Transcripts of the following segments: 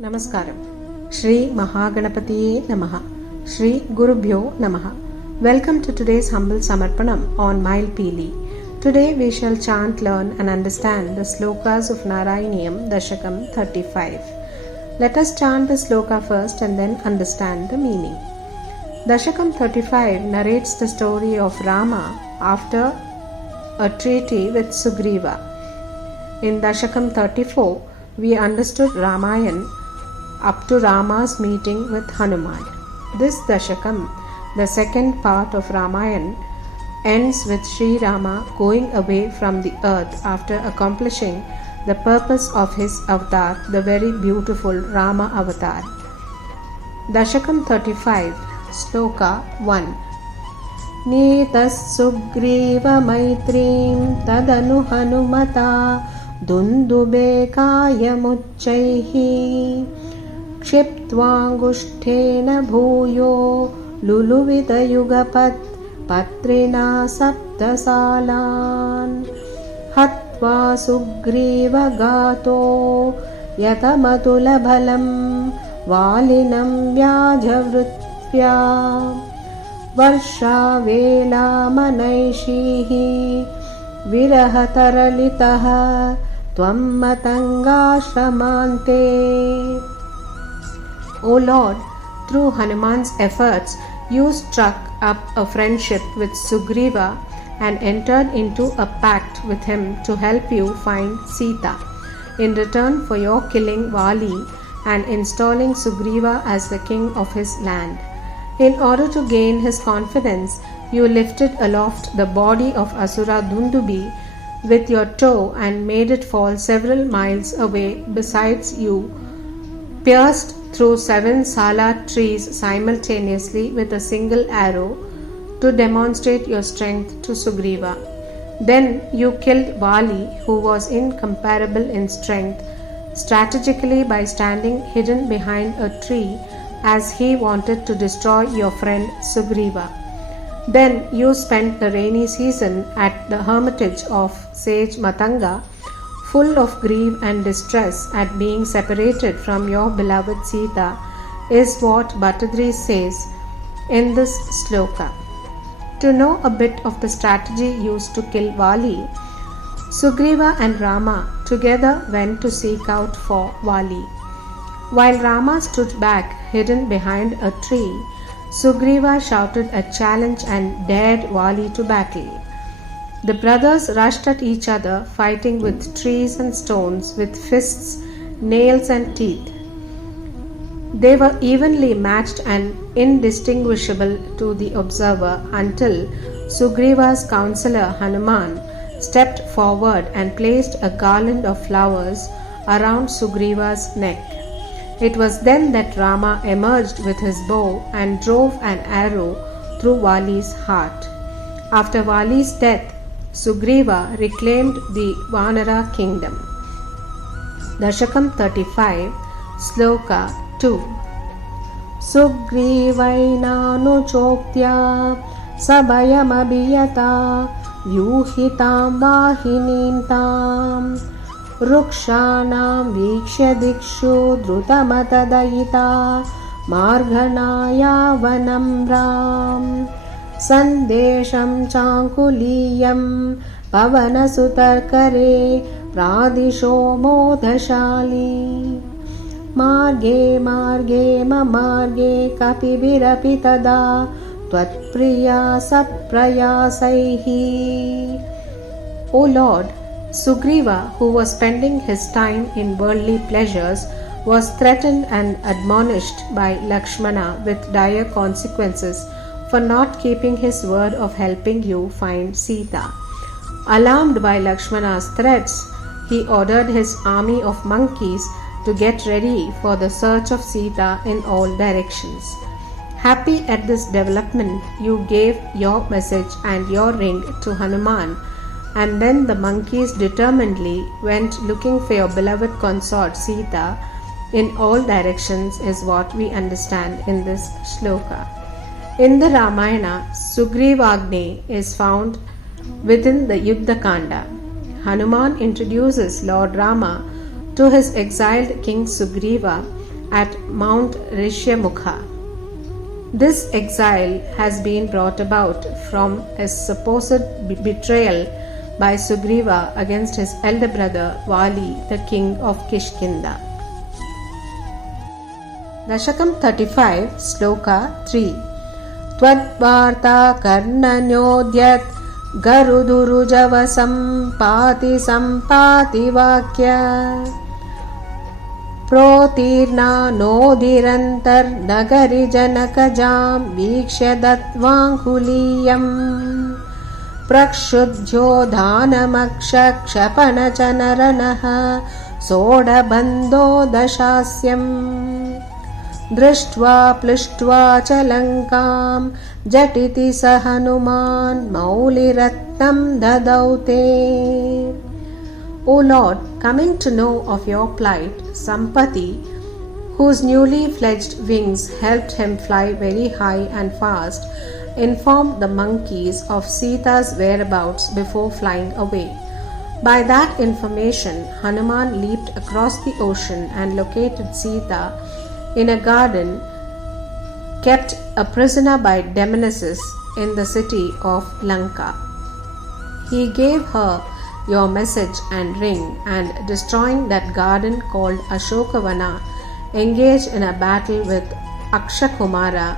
Namaskaram. Shri Mahaganapatiye Namaha. Shri Gurubhyo Namaha. Welcome to today's humble samarpanam on Mayilpeeli. Today we shall chant, learn and understand the slokas of Narayaneeyam Dasakam 35. Let us chant the sloka first and then understand the meaning. Dasakam 35 narrates the story of Rama after a treaty with Sugriva. In Dasakam 34, we understood Ramayana up to Rama's meeting with Hanuman. This Dasakam, the second part of Ramayana, ends with Sri Rama going away from the earth after accomplishing the purpose of his avatar, the very beautiful Rama Avatar. Dasakam 35, Sloka 1. Netas Sugriva Maitrim Tadanu Hanumata Dundubekaya Muchaihi Kshiptvangushthena Bhuyo Luluvita Yugapat Patrina Saptasalan Hatva Sugriva Gato Yatamatula Bhalam Valinam Vyajavritya Varsha Vela Manaishihi Virahataralitaha Tvam Matanga Shramante. O Lord, through Hanuman's efforts, you struck up a friendship with Sugriva and entered into a pact with him to help you find Sita, in return for your killing Vali and installing Sugriva as the king of his land. In order to gain his confidence, you lifted aloft the body of Asura Dundubi with your toe and made it fall several miles away. Besides, you pierced through 7 sala trees simultaneously with a single arrow to demonstrate your strength to Sugriva. Then you killed Vali, who was incomparable in strength, strategically by standing hidden behind a tree as he wanted to destroy your friend Sugriva. Then you spent the rainy season at the hermitage of sage Matanga, full of grief and distress at being separated from your beloved Sita, is what Bhattadri says in this sloka. To know a bit of the strategy used to kill Vali, Sugriva and Rama together went to seek out for Vali. While Rama stood back hidden behind a tree, Sugriva shouted a challenge and dared Vali to battle. The brothers rushed at each other, fighting with trees and stones, with fists, nails and teeth. They were evenly matched and indistinguishable to the observer until Sugriva's counselor Hanuman stepped forward and placed a garland of flowers around Sugriva's neck. It was then that Rama emerged with his bow and drove an arrow through Vali's heart. After Vali's death, Sugriva reclaimed the Vanara kingdom. Dasakam 35, Sloka 2. Sugrivainanu choktya sabayamabhiyata vyuhitam vahinim tam Rukshanam vikshya dikshu drutamatadayita marganaya vanam ram Sandesham chankuliyam pavanasutarkare pradisho modhashali Marge marge mamarge kapibirapi tada tvatpriya saprayasaihi. O Lord, Sugriva, who was spending his time in worldly pleasures, was threatened and admonished by Lakshmana with dire consequences for not keeping his word of helping you find Sita. Alarmed by Lakshmana's threats, he ordered his army of monkeys to get ready for the search of Sita in all directions. Happy at this development, you gave your message and your ring to Hanuman, and then the monkeys determinedly went looking for your beloved consort Sita in all directions, is what we understand in this sloka. In the Ramayana, Sugrivagni is found within the Yuddha Kanda. Hanuman introduces Lord Rama to his exiled king Sugriva at Mount Rishyamukha. This exile has been brought about from a supposed betrayal by Sugriva against his elder brother Vali, the king of Kishkinda. Dasakam 35, Sloka 3. Twadvarta karnanyodyat garudurujava sampati vakya protirna nodirantar nagari janakajam vikshya datvankuliyam prakshudhyo dhanamaksha kshapana chanaranaha sodabandho dashasyam दृष्ट्वा प्लिष्ट्वा च लङ्कां जटिति स हनुमान् मौलिरत्नं ददौ ते. O Lord, coming to know of your plight, Sampati, whose newly fledged wings helped him fly very high and fast, informed the monkeys of Sita's whereabouts before flying away. By that information, Hanuman leaped across the ocean and located Sita in a garden kept a prisoner by demonesses in the city of Lanka. He gave her your message and ring, and destroying that garden called Ashokavana, engaged in a battle with Akshakumara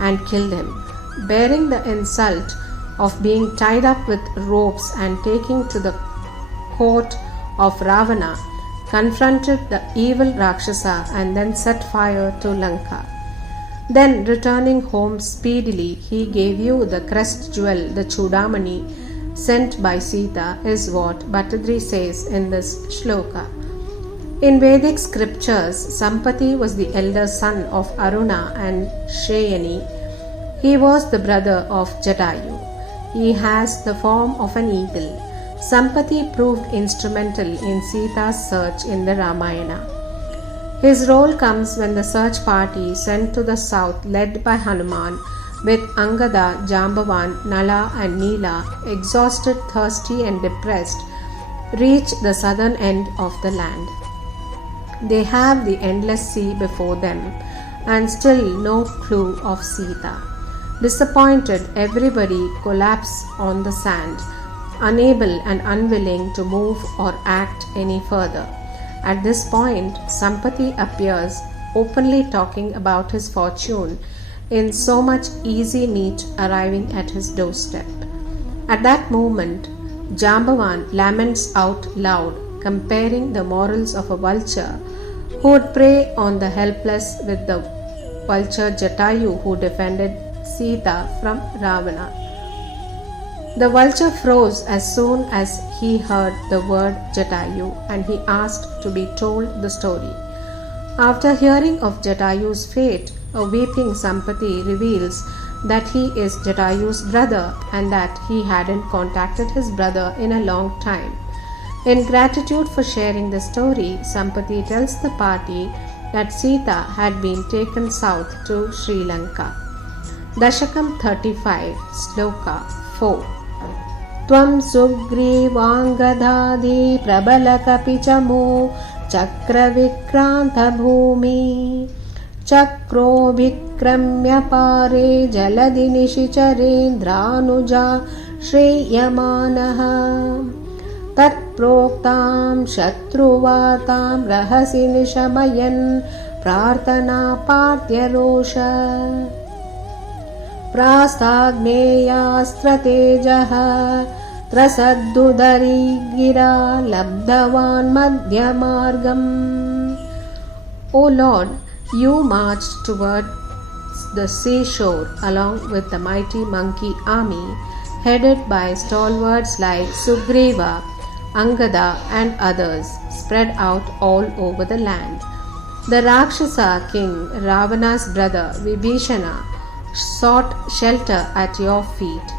and killed him. Bearing the insult of being tied up with ropes and taken to the court of Ravana, confronted the evil Rakshasa and then set fire to Lanka. Then, returning home speedily, he gave you the crest jewel, the Chudamani, sent by Sita, is what Bhattadri says in this shloka. In Vedic scriptures, Sampati was the elder son of Aruna and Shreyani. He was the brother of Jatayu. He has the form of an eagle. Sampati proved instrumental in Sita's search in the Ramayana. His role comes when the search party sent to the south led by Hanuman with Angada, Jambavan, Nala and Neela, exhausted, thirsty and depressed, reach the southern end of the land. They have the endless sea before them and still no clue of Sita. Disappointed, everybody collapses on the sand, unable and unwilling to move or act any further. At this point, Sampati appears, openly talking about his fortune in so much easy meat arriving at his doorstep. At that moment, Jambavan laments out loud, comparing the morals of a vulture who would prey on the helpless with the vulture Jatayu who defended Sita from Ravana. The vulture froze as soon as he heard the word Jatayu, and he asked to be told the story. After hearing of Jatayu's fate, a weeping Sampati reveals that he is Jatayu's brother and that he hadn't contacted his brother in a long time. In gratitude for sharing the story, Sampati tells the party that Sita had been taken south to Sri Lanka. Dasakam 35, Sloka 4. Tvam sugrivaangadadi prabalakapi chamo chakravikranta bhumi chakro vikramya pare jaladi nishicharendranuja shreyamanaha tat proktam shatruvatam rahasi nishamayan prarthana partyarosha प्रास्ताग्नेयास्त्रतेजः त्रसद्दुदरी गिरा लब्धवान् मध्यमार्गम्. O Lord, you marched towards the seashore along with the mighty monkey army headed by stalwarts like Sugriva, Angada and others spread out all over the land. The Rakshasa king, Ravana's brother Vibhishana, sought shelter at your feet.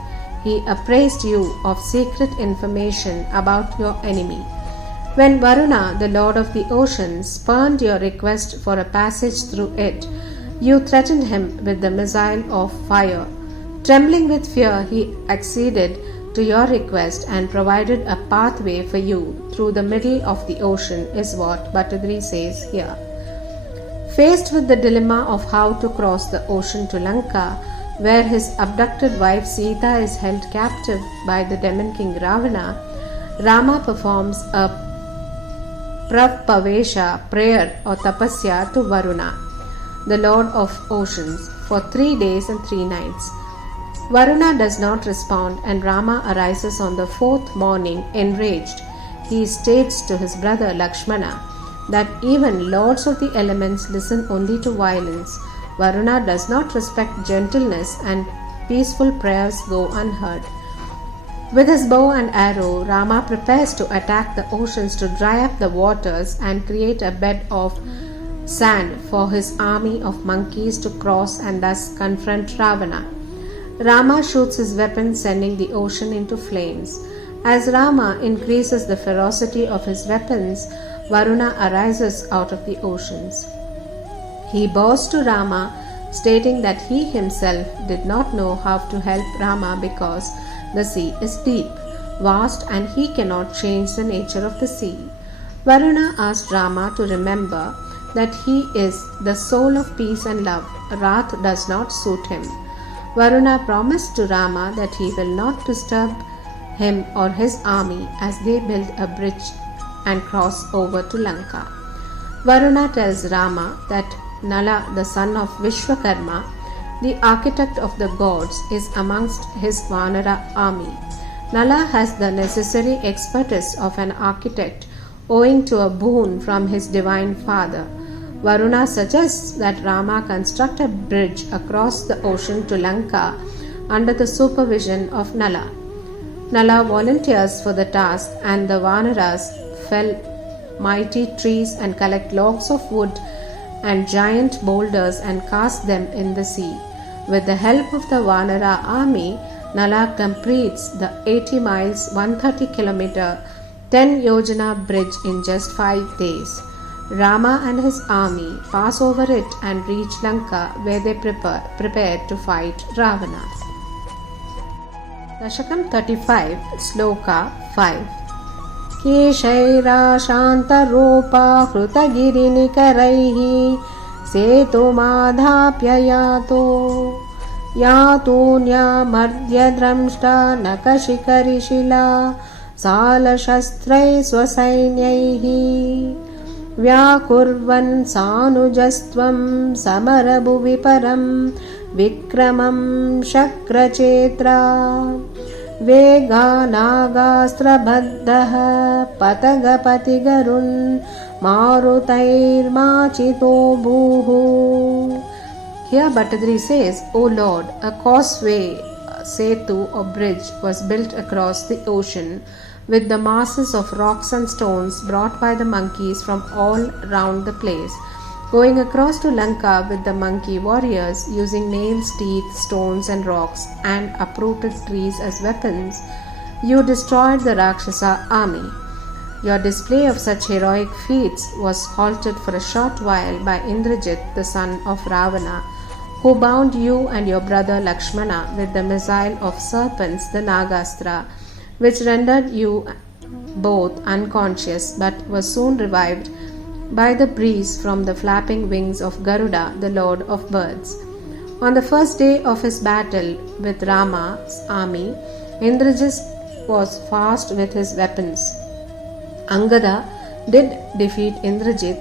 He appraised you of secret information about your enemy. When Varuna, the lord of the ocean, spurned your request for a passage through it, you threatened him with the missile of fire. Trembling with fear, he acceded to your request and provided a pathway for you through the middle of the ocean, is what Bhattadri says here. Faced with the dilemma of how to cross the ocean to Lanka, where his abducted wife Sita is held captive by the demon king Ravana, Rama performs a Pravpavesha prayer or tapasya to Varuna, the lord of oceans, for 3 days and 3 nights. Varuna does not respond, and Rama arises on the 4th morning enraged. He states to his brother Lakshmana that even lords of the elements listen only to violence. Varuna does not respect gentleness, and peaceful prayers go unheard. With his bow and arrow, Rama prepares to attack the oceans to dry up the waters and create a bed of sand for his army of monkeys to cross and thus confront Ravana. Rama shoots his weapon, sending the ocean into flames. As Rama increases the ferocity of his weapons, Varuna arises out of the oceans. He bows to Rama, stating that he himself did not know how to help Rama because the sea is deep, vast, and he cannot change the nature of the sea. Varuna asked Rama to remember that he is the soul of peace and love. Wrath does not suit him. Varuna promised to Rama that he will not disturb him or his army as they build a bridge and cross over to Lanka. Varuna tells Rama that Nala, the son of Vishwakarma, the architect of the gods, is amongst his Vanara army. Nala has the necessary expertise of an architect owing to a boon from his divine father. Varuna suggests that Rama construct a bridge across the ocean to Lanka under the supervision of Nala. Nala volunteers for the task, and the Vanaras fell mighty trees and collect logs of wood and giant boulders and cast them in the sea. With the help of the Vanara army, Nala completes the 80 miles 130 km 10 yojana bridge in just 5 days. Rama and his army pass over it and reach Lanka, where they prepare to fight Ravana. Dasakam 35, Sloka 5. Keshaira Shantaropa Hrutagirinikarai Setu Madhapyayato Yatunya Mardya Dramshta Nakashikarishila Salashastrai Swasainyaihi Vyakurvan Sanujastvam Samarabhuviparam Vikramam Shakrachetra Vega Nagastra Bhaddha Patagapati Garun Marutair Machito Bhuhu. Here Bhattadri says, O Lord, a causeway, setu or bridge was built across the ocean with the masses of rocks and stones brought by the monkeys from all round the place. Going across to Lanka with the monkey warriors, using nails, teeth, stones and rocks and uprooted trees as weapons, you destroyed the Rakshasa army. Your display of such heroic feats was halted for a short while by Indrajit, the son of Ravana, who bound you and your brother Lakshmana with the missile of serpents, the Nagastra, which rendered you both unconscious, but was soon revived by the breeze from the flapping wings of Garuda, the lord of birds. On the first day of his battle with Rama's army, Indrajit was fast with his weapons. Angada did defeat Indrajit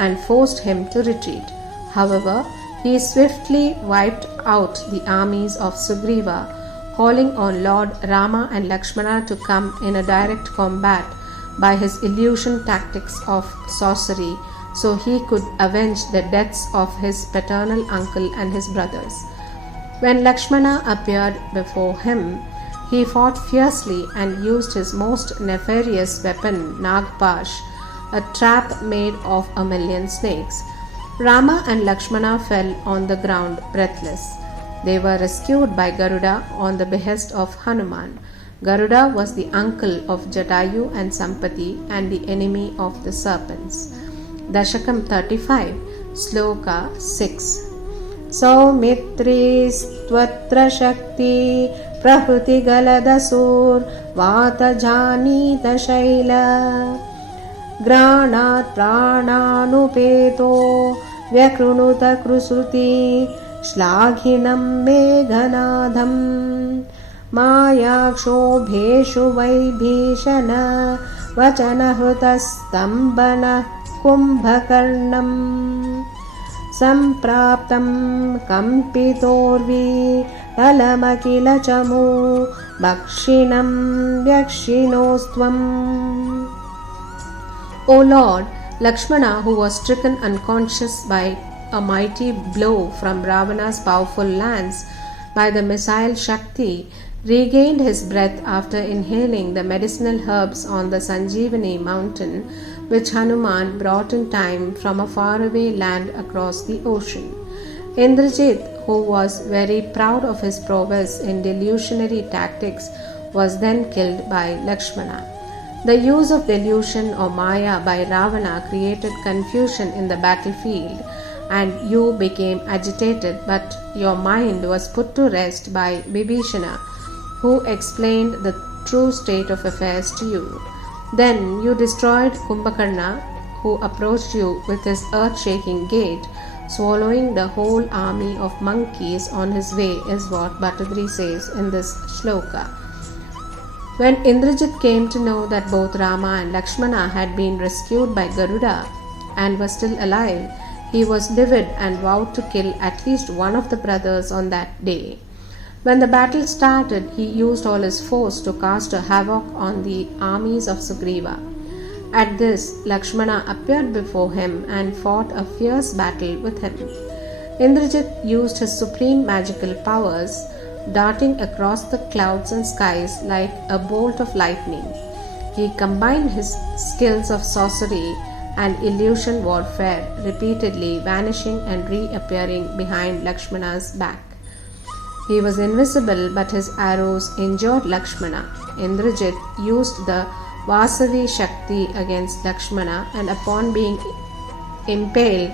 and forced him to retreat. However, he swiftly wiped out the armies of Sugriva, calling on Lord Rama and Lakshmana to come in a direct combat by his illusion tactics of sorcery, so he could avenge the deaths of his paternal uncle and his brothers. When Lakshmana appeared before him, he fought fiercely and used his most nefarious weapon, Nagpash, a trap made of 1,000,000 snakes. Rama and Lakshmana fell on the ground breathless. They were rescued by Garuda on the behest of Hanuman. Garuda was the uncle of Jatayu and Sampati and the enemy of the serpents. Dasakam 35, Sloka 6. Saumitri Stvatra Shakti Prahuti Galadasur Vata Janita Shaila Granat Prananupeto व्यकृणुत कृसृति श्लाघिनं मेघनादम् मायाक्षोभेषु वैभीषण वचनहृतस्तम्भनः कुम्भकर्णम् सम्प्राप्तं कम्पितोर्वी अलमखिलचमू भक्षिणं व्यक्षिणोस्त्वम्. O Lord, Lakshmana, who was stricken unconscious by a mighty blow from Ravana's powerful lance by the missile Shakti, regained his breath after inhaling the medicinal herbs on the Sanjeevani mountain, which Hanuman brought in time from a faraway land across the ocean. Indrajit, who was very proud of his prowess in delusionary tactics, was then killed by Lakshmana. The use of delusion or Maya by Ravana created confusion in the battlefield, and you became agitated, but your mind was put to rest by Vibhishana, who explained the true state of affairs to you. Then you destroyed Kumbhakarna, who approached you with his earth-shaking gait, swallowing the whole army of monkeys on his way, is what Bhattadri says in this shloka. When Indrajit came to know that both Rama and Lakshmana had been rescued by Garuda and were still alive, he was livid and vowed to kill at least one of the brothers on that day. When the battle started, he used all his force to cast a havoc on the armies of Sugriva. At this, Lakshmana appeared before him and fought a fierce battle with him. Indrajit used his supreme magical powers, darting across the clouds and skies like a bolt of lightning. He combined his skills of sorcery and illusion warfare, repeatedly vanishing and reappearing behind Lakshmana's back. He was invisible, but his arrows injured Lakshmana. Indrajit used the Vasavi Shakti against Lakshmana, and upon being impaled,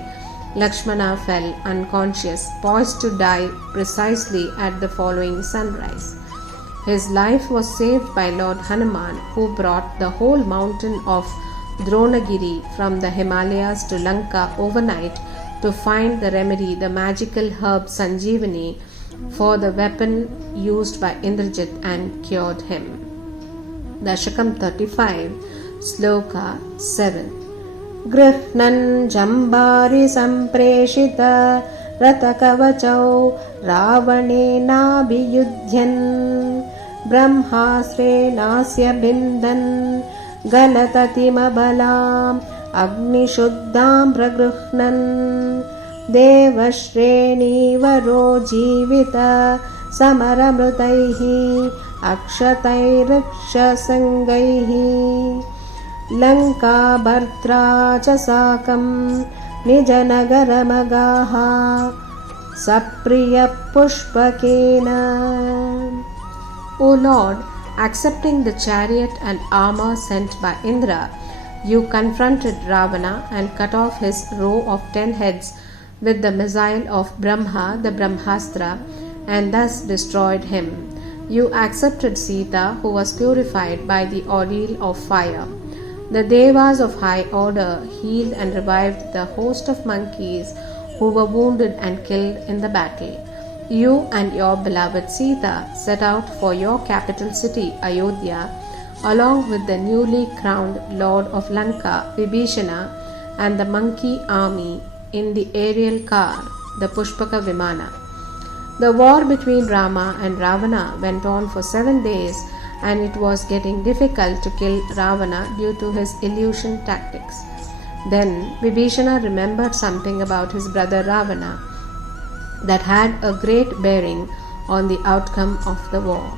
Lakshmana fell unconscious, poised to die precisely at the following sunrise. His life was saved by Lord Hanuman, who brought the whole mountain of Dronagiri from the Himalayas to Lanka overnight to find the remedy, the magical herb Sanjeevani, for the weapon used by Indrajit, and cured him. Dasakam 35, Sloka 7. Grihnan Jambari Sampreshita Ratakavachau Ravanenabhiyudhyan Brahmasre Nasya Bindan Galatatimabhalam Agnishuddham Pragrihnan Devashreenivaro Jivita Samaramrutaihi Akshatairikshasangaihi Lanka Bhartra Dasakam Nijanagaramagaha Sapriya Pushpakena. O Lord, accepting the chariot and armor sent by Indra, you confronted Ravana and cut off his row of 10 heads with the missile of Brahma, the Brahmastra, and thus destroyed him. You accepted Sita, who was purified by the ordeal of fire. The Devas of high order healed and revived the host of monkeys who were wounded and killed in the battle. You and your beloved Sita set out for your capital city, Ayodhya, along with the newly crowned Lord of Lanka, Vibhishana, and the monkey army in the aerial car, the Pushpaka Vimana. The war between Rama and Ravana went on for 7 days, and it was getting difficult to kill Ravana due to his illusion tactics. Then Vibhishana remembered something about his brother Ravana that had a great bearing on the outcome of the war.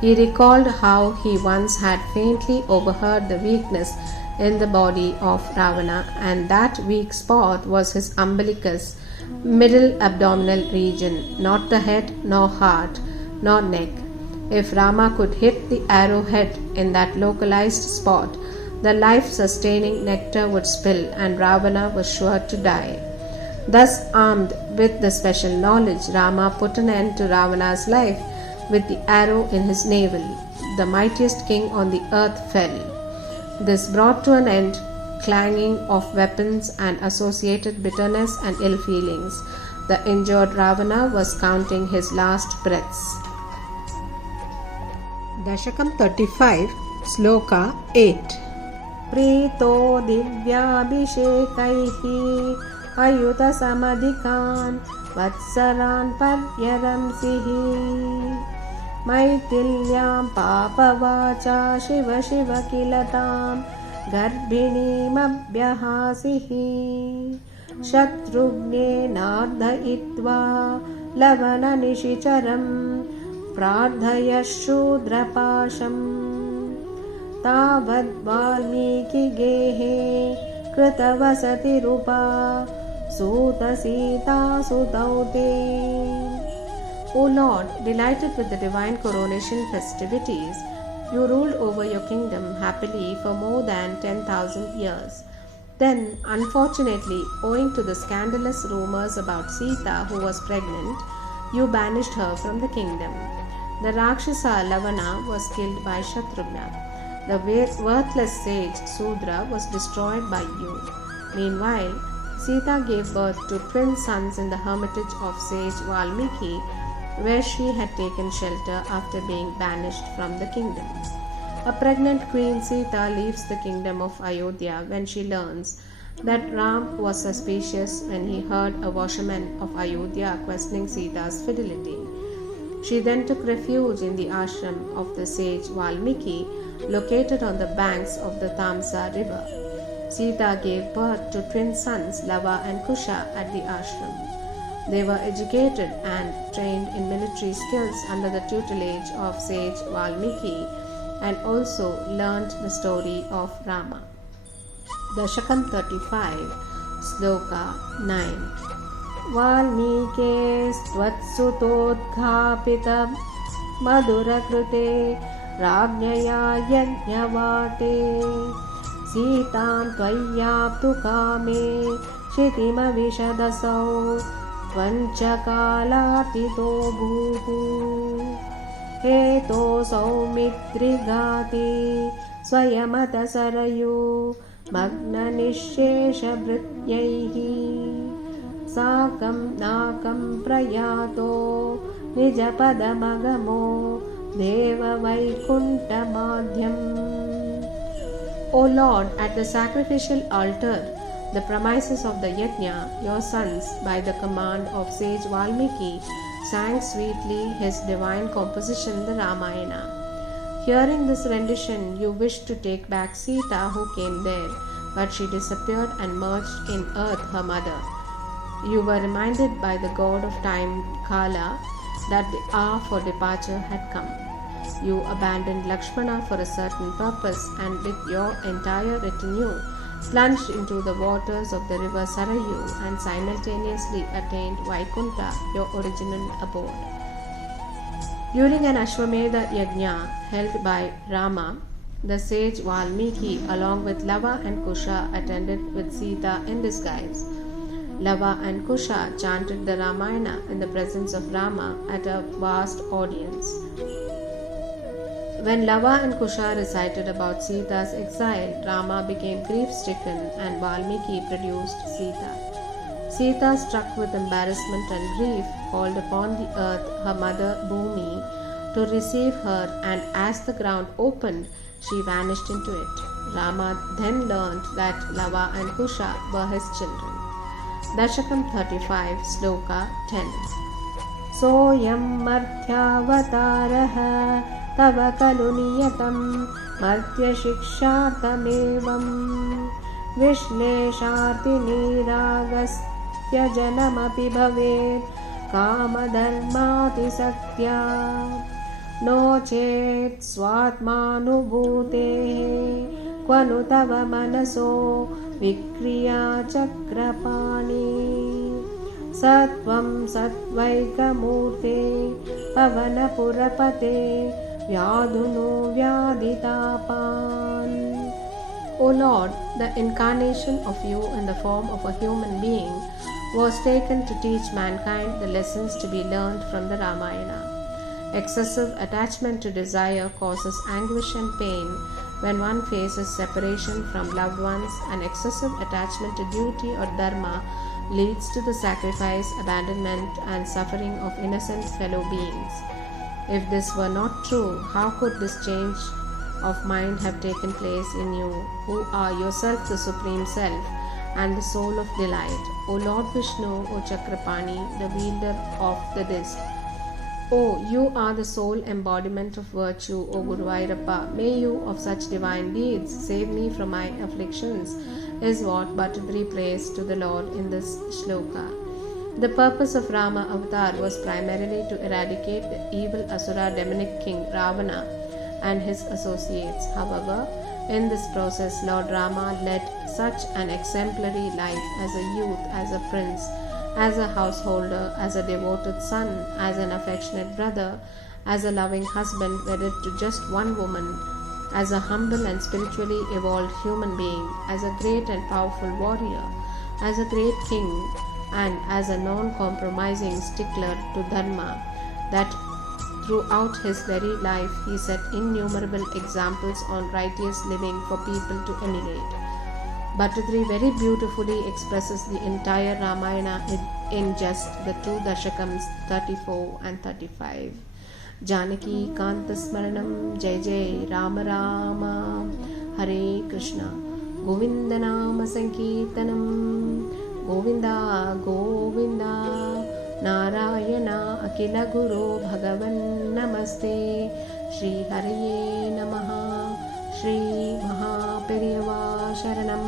He recalled how he once had faintly overheard the weakness in the body of Ravana, and that weak spot was his umbilicus, middle abdominal region, not the head, nor heart, nor neck. If Rama could hit the arrowhead in that localized spot, the life-sustaining nectar would spill, and Ravana was sure to die. Thus, armed with the special knowledge, Rama put an end to Ravana's life with the arrow in his navel. The mightiest king on the earth fell. This brought to an end clanging of weapons and associated bitterness and ill feelings. The injured Ravana was counting his last breaths. Dasakam 35, Sloka 8. Preeto divyabhishekaihi ayuta samadhikan vatsaran paryaramsihi Mayilpeelyam papavacha shiva shiva kilatam garbhinim abhyahasihi Shatrughne nardhayitva lavana nishicharam prardhaya shudrapasham Tavad valmiki gehe kritavasati rupa suta sita sudaute O Lord, delighted with the divine coronation festivities, you ruled over your kingdom happily for more than 10,000 years. Then, unfortunately, owing to the scandalous rumors about Sita who was pregnant, you banished her from the kingdom. The Rakshasa Lavana was killed by Shatrughna. The worthless sage Sudra was destroyed by you. Meanwhile, Sita gave birth to twin sons in the hermitage of sage Valmiki, where she had taken shelter after being banished from the kingdom. A pregnant queen Sita leaves the kingdom of Ayodhya when she learns that Ram was suspicious when he heard a washerman of Ayodhya questioning Sita's fidelity. She then took refuge in the ashram of the sage Valmiki, located on the banks of the Tamsa river. Sita gave birth to twin sons Lava and Kusha at the ashram. They were educated and trained in military skills under the tutelage of sage Valmiki and also learnt the story of Rama. Dasakam 35, Sloka 9. Valmike stvatutsutodghapita madurakrute rajñaya yajñavate Sitam tvayaptu kame shitima vishadasau Vanchakalatito bhuhu Heto saumitrigati Swayamata sarayu Magna nishesha bhrityaihi Sakam nakam prayato Nijapadamagamo Deva vaikunta madhyam O Lord, at the sacrificial altar, the premises of the yajna, your sons, by the command of sage Valmiki, sang sweetly his divine composition, the Ramayana. Hearing this rendition, you wished to take back Sita who came there, but she disappeared and merged in earth, her mother. You were reminded by the god of time, Kala, that the hour for departure had come. You abandoned Lakshmana for a certain purpose and with your entire retinue plunged into the waters of the river Sarayu and simultaneously attained Vaikunta, your original abode. During an Ashwamedha Yajna held by Rama, the sage Valmiki along with Lava and Kusha attended with Sita in disguise. Lava and Kusha chanted the Ramayana in the presence of Rama at a vast audience. When Lava and Kusha recited about Sita's exile, Rama became grief-stricken and Valmiki produced Sita. Sita, struck with embarrassment and grief, called upon the earth, her mother Bhumi, to receive her, and as the ground opened, she vanished into it. Rama then learned that Lava and Kusha were his children. Dasakam 35, Sloka 10. Soyam marthyavataaraha tava kalu niyatam martya shikshartamevam vishlesharti niragastya janamapi bhavet kamadharmati saktya no chet swatmanubhutehe kvanu tava manaso vikriya chakrapani Satvam satvaikamurte pavanapurapate vyadhuno vyaditapan. O Lord, the incarnation of you in the form of a human being was taken to teach mankind the lessons to be learned from the Ramayana. Excessive attachment to desire causes anguish and pain, when one faces separation from loved ones, an excessive attachment to duty or dharma leads to the sacrifice, abandonment, and suffering of innocent fellow beings. If this were not true, how could this change of mind have taken place in you, who are yourself the Supreme Self and the soul of delight? O Lord Vishnu, O Chakrapani, the wielder of the disk. Oh, you are the sole embodiment of virtue, O Guru Vairappa. May you, of such divine deeds, save me from my afflictions, is what Bhattadri prays to the Lord in this shloka. The purpose of Rama Avatar was primarily to eradicate the evil Asura demonic king Ravana and his associates. However, in this process, Lord Rama led such an exemplary life as a youth, as a prince, as a householder, as a devoted son, as an affectionate brother, as a loving husband wedded to just one woman, as a humble and spiritually evolved human being, as a great and powerful warrior, as a great king, and as a non-compromising stickler to dharma, that throughout his very life he set innumerable examples on righteous living for people to emulate. Bhattadri very beautifully expresses the entire Ramayana in just the two Dashakams 34 and 35. Janaki Kanta Smaranam Jai Jai Rama Rama Hare Krishna Govinda Nama Sankirtanam Govinda Govinda Narayana Akila Guru Bhagavan Namaste Shri Hare Namaha Shri Maha Periyava Sharanam